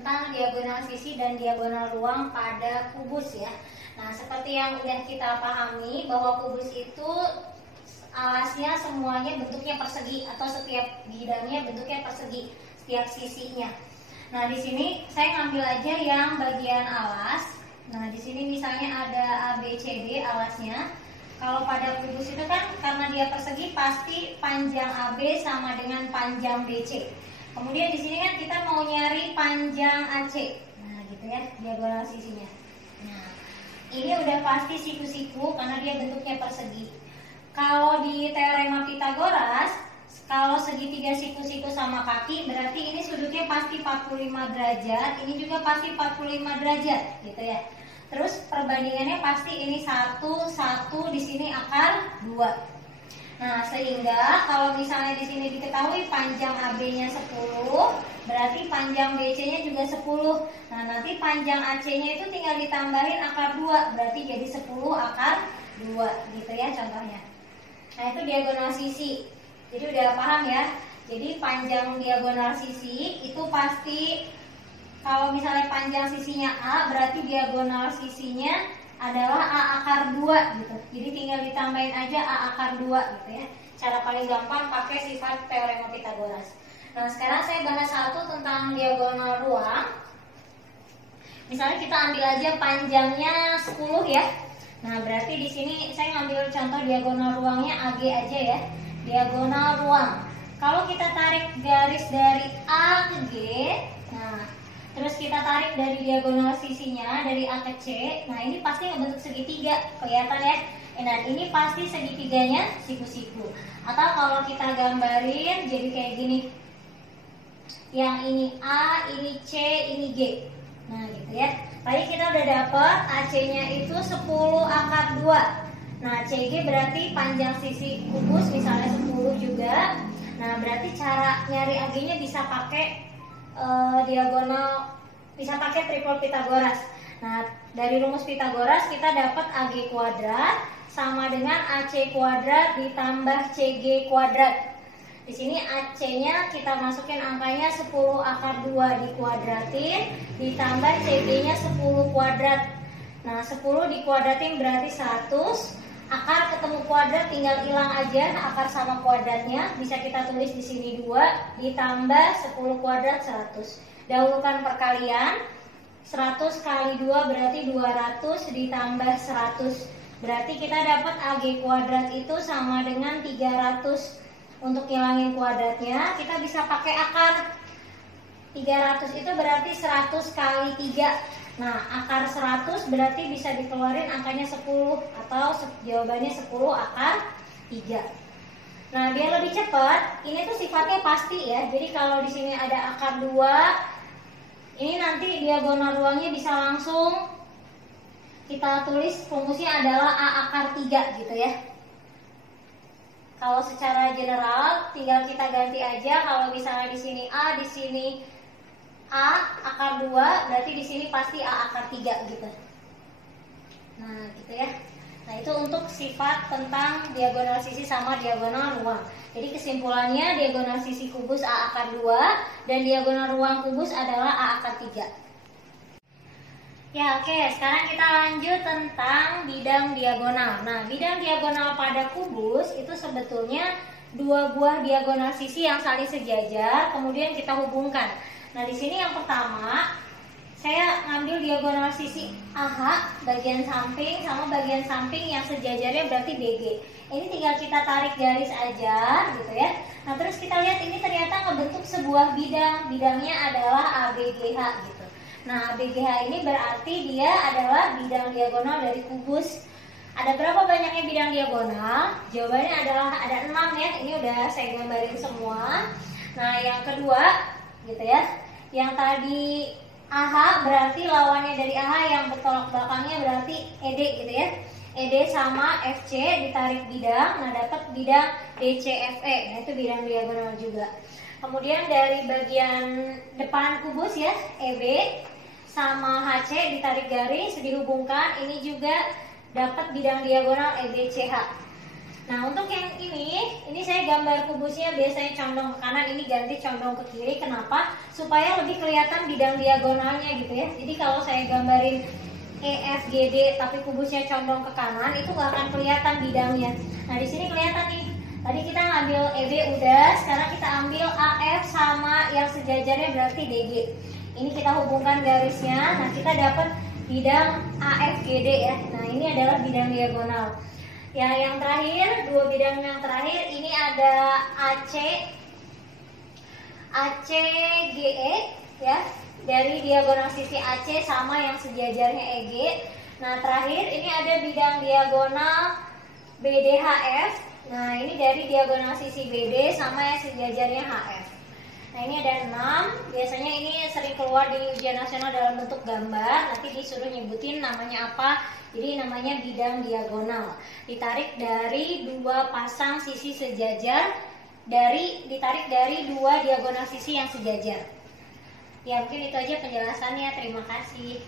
tentang diagonal sisi dan diagonal ruang pada kubus ya. Nah, seperti yang udah kita pahami bahwa kubus itu alasnya semuanya bentuknya persegi atau setiap bidangnya bentuknya persegi, setiap sisinya. Nah, di sini saya ngambil aja yang bagian alas. Nah, di sini misalnya ada ABCD alasnya. Kalau pada kubus itu kan karena dia persegi pasti panjang AB sama dengan panjang BC. Kemudian di sini kan kita mau nyari panjang AC. Nah, gitu ya, diagonal sisinya. Nah, ini udah pasti siku-siku karena dia bentuknya persegi. Kalau di teorema Pitagoras, kalau segitiga siku-siku sama kaki berarti ini sudutnya pasti 45 derajat, ini juga pasti 45 derajat, gitu ya. Terus perbandingannya pasti ini 1, 1, di sini akar 2. Nah, sehingga kalau misalnya di sini diketahui panjang AB-nya 10, berarti panjang BC-nya juga 10. Nah, nanti panjang AC-nya itu tinggal ditambahin akar 2, berarti jadi 10 akar 2, gitu ya contohnya. Nah, itu diagonal sisi. Jadi udah paham ya. Jadi panjang diagonal sisi itu pasti kalau misalnya panjang sisinya A, berarti diagonal sisinya adalah A akar 2 gitu. Jadi tinggal ditambahin aja A akar 2 gitu ya. Cara paling gampang pakai sifat teorema Pitagoras. Nah, sekarang saya bahas satu tentang diagonal ruang. Misalnya kita ambil aja panjangnya 10 ya. Nah, berarti di sini saya ngambil contoh diagonal ruangnya AG aja ya. Diagonal ruang. Kalau kita tarik garis dari A ke G, nah terus kita tarik dari diagonal sisinya dari A ke C. Nah, ini pasti ngebentuk segitiga, kelihatan ya. Nah, ini pasti segitiganya siku-siku. Atau kalau kita gambarin jadi kayak gini. Yang ini A, ini C, ini G. Nah, gitu ya. Tadi kita udah dapet AC-nya itu 10 akar 2. Nah, CG berarti panjang sisi kubus misalnya 10 juga. Nah, berarti cara nyari AG-nya bisa pakai diagonal, bisa pakai triple Pitagoras. Nah, dari rumus Pitagoras kita dapat AG kuadrat sama dengan AC kuadrat ditambah CG kuadrat. Di sini AC-nya kita masukin angkanya 10 akar 2 dikuadratin ditambah CG-nya 10 kuadrat. Nah, 10 dikuadratin berarti 100. Akar ketemu kuadrat tinggal hilang aja akar sama kuadratnya. Bisa kita tulis di sini 2 ditambah 10 kuadrat 100. Dahulukan perkalian. 100 kali 2 berarti 200 ditambah 100. Berarti kita dapat AG kuadrat itu sama dengan 300. Untuk ngilangin kuadratnya kita bisa pakai akar. 300 itu berarti 100 kali 3. Nah, akar 100 berarti bisa dikeluarin angkanya 10 atau jawabannya 10 akar 3. Nah, biar lebih cepat, ini tuh sifatnya pasti ya. Jadi kalau di sini ada akar 2, ini nanti diagonal ruangnya bisa langsung kita tulis rumusnya adalah A akar 3 gitu ya. Kalau secara general tinggal kita ganti aja. Kalau misalnya di sini A, di sini A akar 2, berarti di sini pasti A akar 3 gitu. Nah, gitu ya. Nah, itu untuk sifat tentang diagonal sisi sama diagonal ruang. Jadi kesimpulannya diagonal sisi kubus A akar 2 dan diagonal ruang kubus adalah A akar 3. Ya, oke. Sekarang kita lanjut tentang bidang diagonal. Nah, bidang diagonal pada kubus itu sebetulnya dua buah diagonal sisi yang saling sejajar, kemudian kita hubungkan. Nah, di sini yang pertama saya ngambil diagonal sisi AH bagian samping sama bagian samping yang sejajarnya berarti BG. Ini tinggal kita tarik garis aja gitu ya. Nah, terus kita lihat ini ternyata ngebentuk sebuah bidang. Bidangnya adalah ABGH gitu. Nah, ABGH ini berarti dia adalah bidang diagonal dari kubus. Ada berapa banyaknya bidang diagonal? Jawabannya adalah ada 6 ya. Ini udah saya gambarin semua. Nah, yang kedua gitu ya. Yang tadi AH berarti lawannya dari AH yang bertolak belakangnya berarti ED gitu ya. ED sama FC ditarik bidang, nah dapat bidang DCFE. Nah, itu bidang diagonal juga. Kemudian dari bagian depan kubus ya, EB sama HC ditarik garis dihubungkan, ini juga dapat bidang diagonal EBCH. Nah, untuk yang ini saya gambar kubusnya biasanya condong ke kanan, ini ganti condong ke kiri. Kenapa? Supaya lebih kelihatan bidang diagonalnya gitu ya. Jadi kalau saya gambarin EFGD tapi kubusnya condong ke kanan, itu nggak akan kelihatan bidangnya. Nah, di sini kelihatan nih. Tadi kita ngambil EB udah, sekarang kita ambil AF sama yang sejajarnya berarti DG. Ini kita hubungkan garisnya. Nah, kita dapat bidang AFGD ya. Nah, ini adalah bidang diagonal. Ya, yang terakhir, dua bidang yang terakhir ini ada ACGE ya, dari diagonal sisi AC sama yang sejajarnya EG. Nah, terakhir ini ada bidang diagonal BDHF. Nah, ini dari diagonal sisi BD sama yang sejajarnya HF. Nah, ini ada 6. Biasanya ini sering keluar di ujian nasional dalam bentuk gambar. Nanti disuruh nyebutin namanya apa. Jadi namanya bidang diagonal. Ditarik dari dua pasang sisi sejajar, ditarik dari dua diagonal sisi yang sejajar. Ya, mungkin itu aja penjelasannya. Terima kasih.